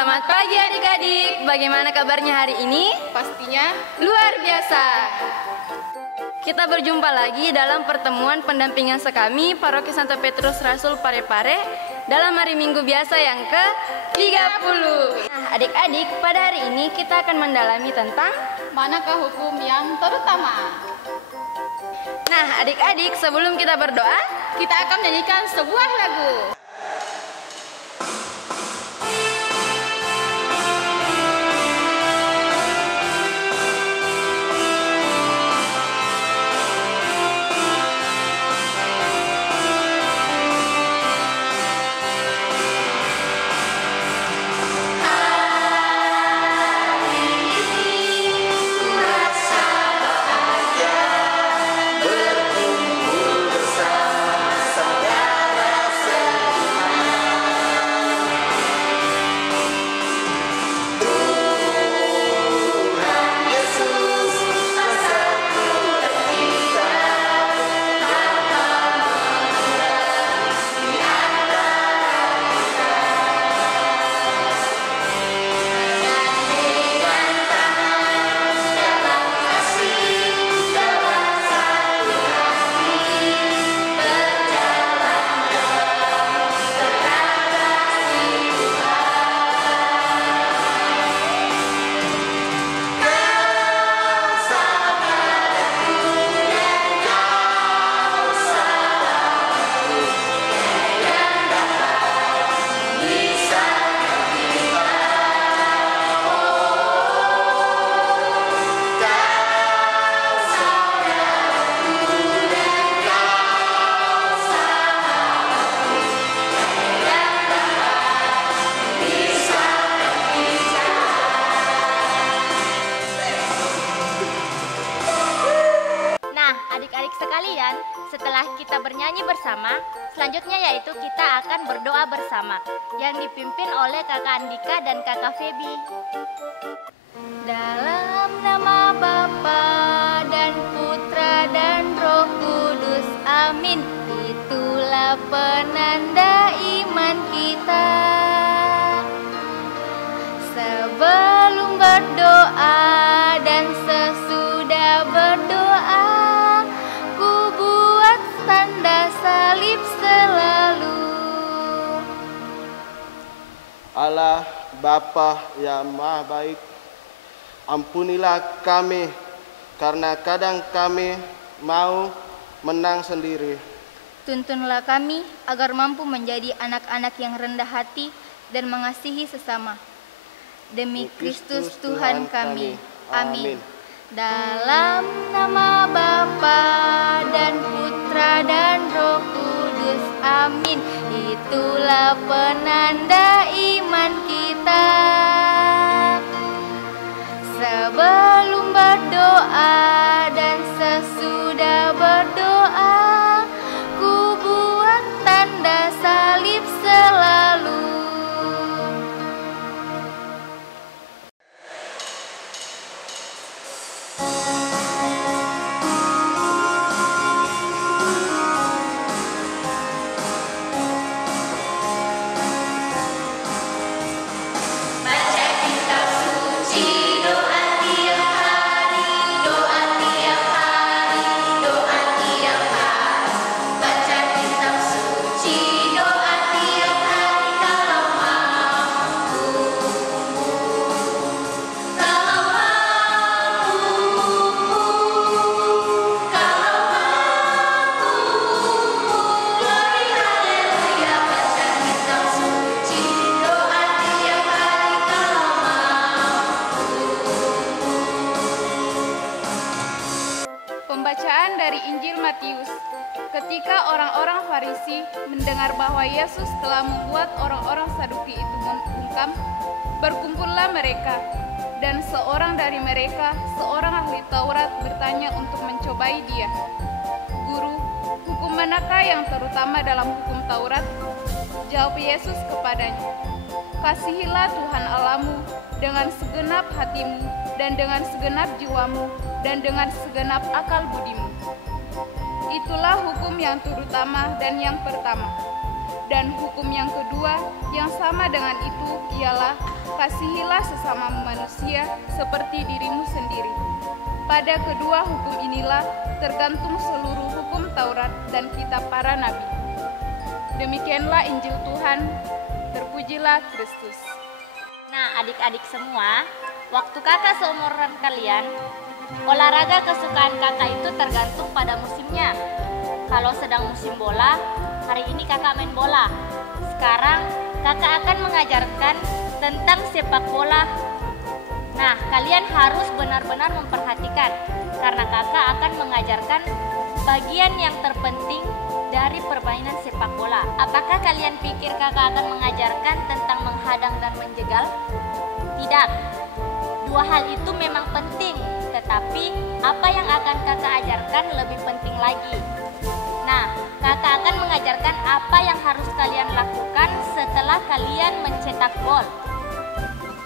Selamat pagi adik-adik, bagaimana kabarnya hari ini? Pastinya Luar biasa. Kita berjumpa lagi dalam pertemuan pendampingan sekami Paroki Santo Petrus Rasul Parepare dalam hari Minggu biasa yang ke-30. Nah, adik-adik, pada hari ini kita akan mendalami tentang manakah hukum yang terutama. Nah, adik-adik, sebelum kita berdoa, Kita akan menyanyikan sebuah lagu. Adik-adik sekalian, setelah kita bernyanyi bersama, selanjutnya yaitu kita akan berdoa bersama yang dipimpin oleh Kakak Andika dan Kakak Feby. Dalam nama Bapa dan Putra dan Roh Kudus, amin. Itulah penanda iman kita. Sebelum berdoa dan sesudah berdoa, tanda salib selalu. Allah Bapa yang Maha Baik, ampunilah kami karena kadang kami mau menang sendiri. Tuntunlah kami agar mampu menjadi anak-anak yang rendah hati dan mengasihi sesama. Demi Kristus Tuhan kami. Amin. Dalam nama Bapa dan Putra dan Roh Kudus, amin. Itulah penanda iman kita. Sebelum berdoa dan sesudah berdoa, ku buat tanda salib selalu. Pembacaan dari Injil Matius. Ketika orang-orang Farisi mendengar bahwa Yesus telah membuat orang-orang Saduki itu membungkam, berkumpullah mereka, dan seorang dari mereka, seorang ahli Taurat, bertanya untuk mencobai dia. Guru, hukum manakah yang terutama dalam hukum Taurat? Jawab Yesus kepadanya, kasihilah Tuhan Allahmu dengan segenap hatimu dan dengan segenap jiwamu dan dengan segenap akal budimu. Itulah hukum yang terutama dan yang pertama. Dan hukum yang kedua yang sama dengan itu ialah kasihilah sesama manusia seperti dirimu sendiri. Pada kedua hukum inilah tergantung seluruh hukum Taurat dan kitab para nabi. Demikianlah Injil Tuhan, terpujilah Kristus. Nah, adik-adik semua, waktu kakak seumuran kalian, olahraga kesukaan kakak itu tergantung pada musimnya. Kalau sedang musim bola, hari ini kakak main bola. Sekarang kakak akan mengajarkan tentang sepak bola. Nah, kalian harus benar-benar memperhatikan karena kakak akan mengajarkan bagian yang terpenting dari permainan sepak bola. Apakah kalian pikir kakak akan mengajarkan tentang menghadang dan menjegal? Tidak. Dua hal itu memang penting, tetapi apa yang akan kakak ajarkan lebih penting lagi. Nah, kakak akan mengajarkan apa yang harus kalian lakukan setelah kalian mencetak gol.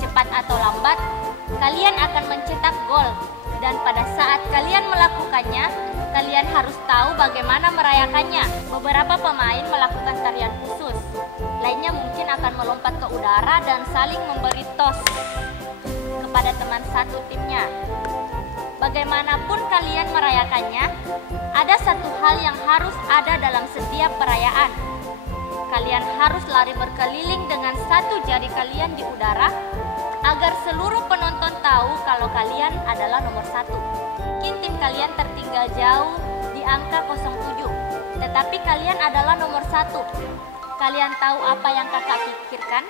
Cepat atau lambat, kalian akan mencetak gol. Dan pada saat kalian melakukannya, kalian harus tahu bagaimana merayakannya. Beberapa pemain melakukan tarian khusus. Lainnya mungkin akan melompat ke udara dan saling memberi tos kepada teman satu timnya. Bagaimanapun kalian merayakannya, ada satu hal yang harus ada dalam setiap perayaan. Kalian harus lari berkeliling dengan satu jari kalian di udara agar seluruh penonton tahu kalau kalian adalah nomor satu. Mungkin tim kalian tertinggal jauh di angka 07, tetapi kalian adalah nomor satu. Kalian tahu apa yang kakak pikirkan?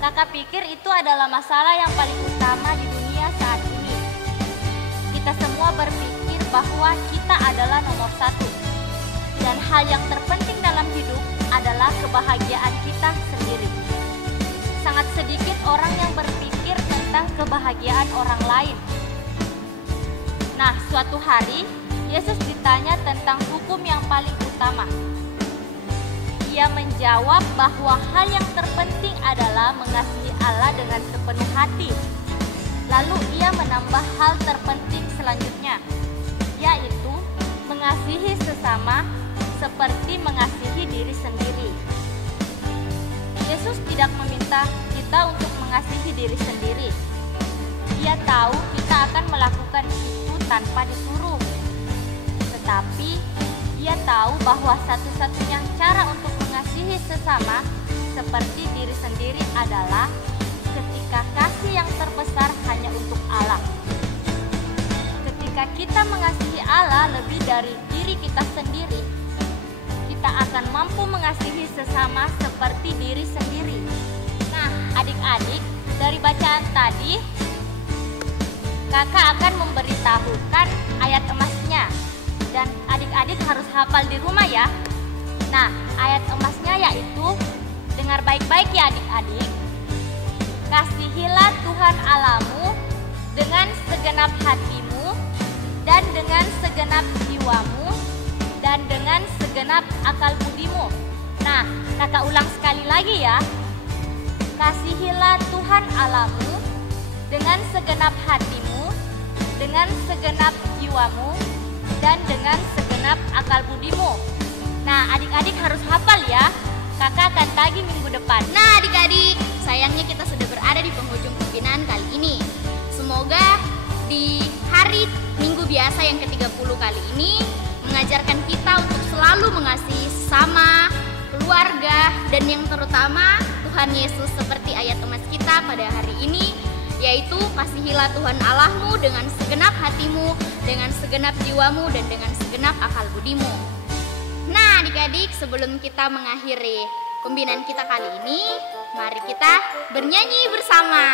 Kakak pikir itu adalah masalah yang paling utama di dunia saat ini. Kita semua berpikir bahwa kita adalah nomor satu. Dan hal yang terpenting dalam hidup adalah kebahagiaan kita sendiri. Sangat sedikit orang yang berpikir tentang kebahagiaan orang lain. Nah, suatu hari Yesus ditanya tentang hukum yang paling utama. Ia menjawab bahwa hal yang terpenting adalah mengasihi Allah dengan sepenuh hati. Lalu ia menambah hal terpenting selanjutnya, yaitu mengasihi sesama seperti mengasihi diri sendiri. Yesus tidak meminta kita untuk mengasihi diri sendiri. Ia tahu kita akan melakukan itu tanpa disuruh. Tetapi ia tahu bahwa satu-satunya cara untuk mengasihi sesama seperti diri sendiri adalah ketika kasih yang terbesar hanya untuk Allah. Ketika kita mengasihi Allah lebih dari diri kita sendiri, kita akan mampu mengasihi sesama seperti diri sendiri. Nah, adik-adik, dari bacaan tadi, kakak akan memberitahukan ayat emasnya. Dan adik-adik harus hafal di rumah ya. Nah, ayat emasnya yaitu, dengar baik-baik ya adik-adik. Kasihilah Tuhan Allahmu dengan segenap hatimu dan dengan segenap jiwamu dan dengan segenap akal budimu. Nah, kakak ulang sekali lagi ya. Kasihilah Tuhan Allahmu dengan segenap hatimu, dengan segenap jiwamu, dan dengan segenap akal budimu. Nah, adik-adik harus hafal ya. Kakak akan tagih minggu depan. Nah adik-adik, sayangnya kita sudah berada di penghujung pembinaan kali ini. Semoga di hari Minggu biasa yang ke-30 kali ini mengajarkan kita untuk selalu mengasihi sesama, keluarga, dan yang terutama Tuhan Yesus seperti ayat emas kita pada hari ini, yaitu kasihilah Tuhan Allahmu dengan segenap hatimu, dengan segenap jiwamu, dan dengan segenap akal budimu. Nah adik-adik, sebelum kita mengakhiri pembinaan kita kali ini, mari kita bernyanyi bersama.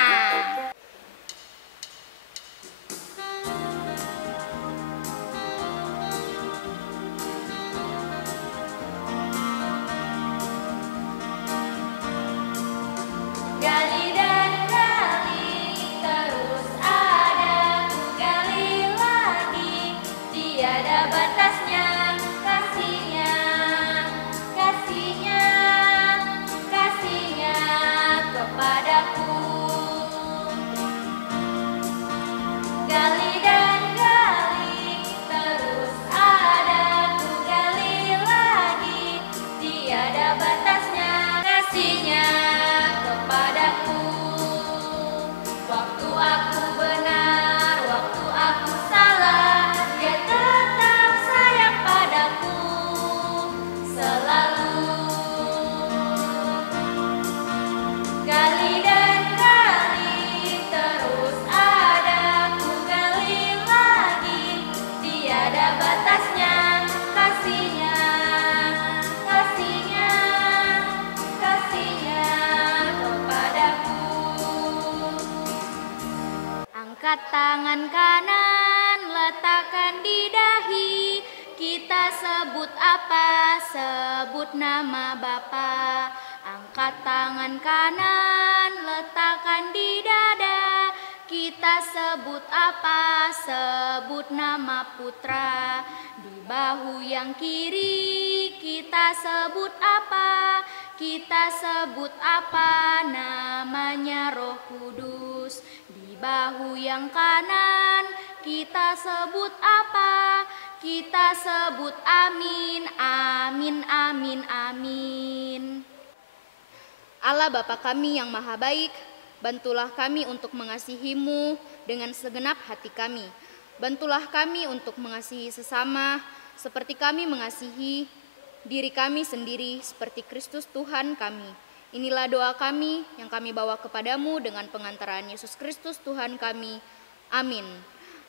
Gali dan gali, terus ada ku gali lagi, tiada batasnya kasihnya, kasihnya, kasihnya kepadaku. tangan kanan, letakkan di dahi. Kita sebut apa? Sebut nama Bapa. Angkat tangan kanan, letakkan di dada. Kita sebut apa? Sebut nama Putra. Di bahu yang kiri kita sebut apa? Kita sebut apa? Namanya Roh Kudus. Di bahu yang kanan kita sebut apa? Kita sebut amin, amin, amin, amin. Allah Bapa kami yang maha baik, bantulah kami untuk mengasihi-Mu dengan segenap hati kami. Bantulah kami untuk mengasihi sesama, seperti kami mengasihi diri kami sendiri, seperti Kristus Tuhan kami. Inilah doa kami yang kami bawa kepadamu dengan pengantaran Yesus Kristus Tuhan kami. Amin.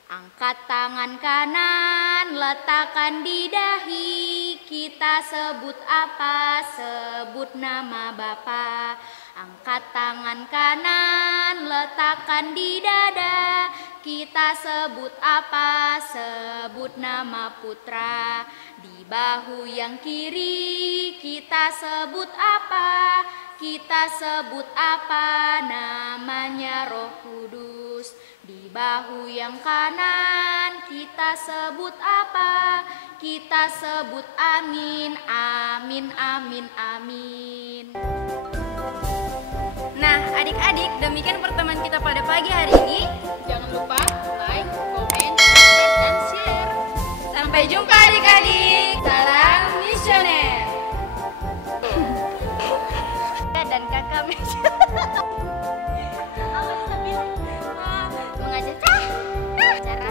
Angkat tangan kanan, letakkan di dahi. Kita sebut apa? Sebut nama Bapa. Angkat tangan kanan, letakkan di dada. Kita sebut apa? Sebut nama Putra. Di bahu yang kiri kita sebut apa? Kita sebut apa? Namanya Roh Kudus. Di bahu yang kanan kita sebut apa? Kita sebut amin, amin, amin, amin. Nah, adik-adik, demikian pertemuan kita pada pagi hari ini. Jangan lupa like, komen, subscribe, dan share. Sampai jumpa adik-adik. Salam misioner. Dan kakak mengajar cara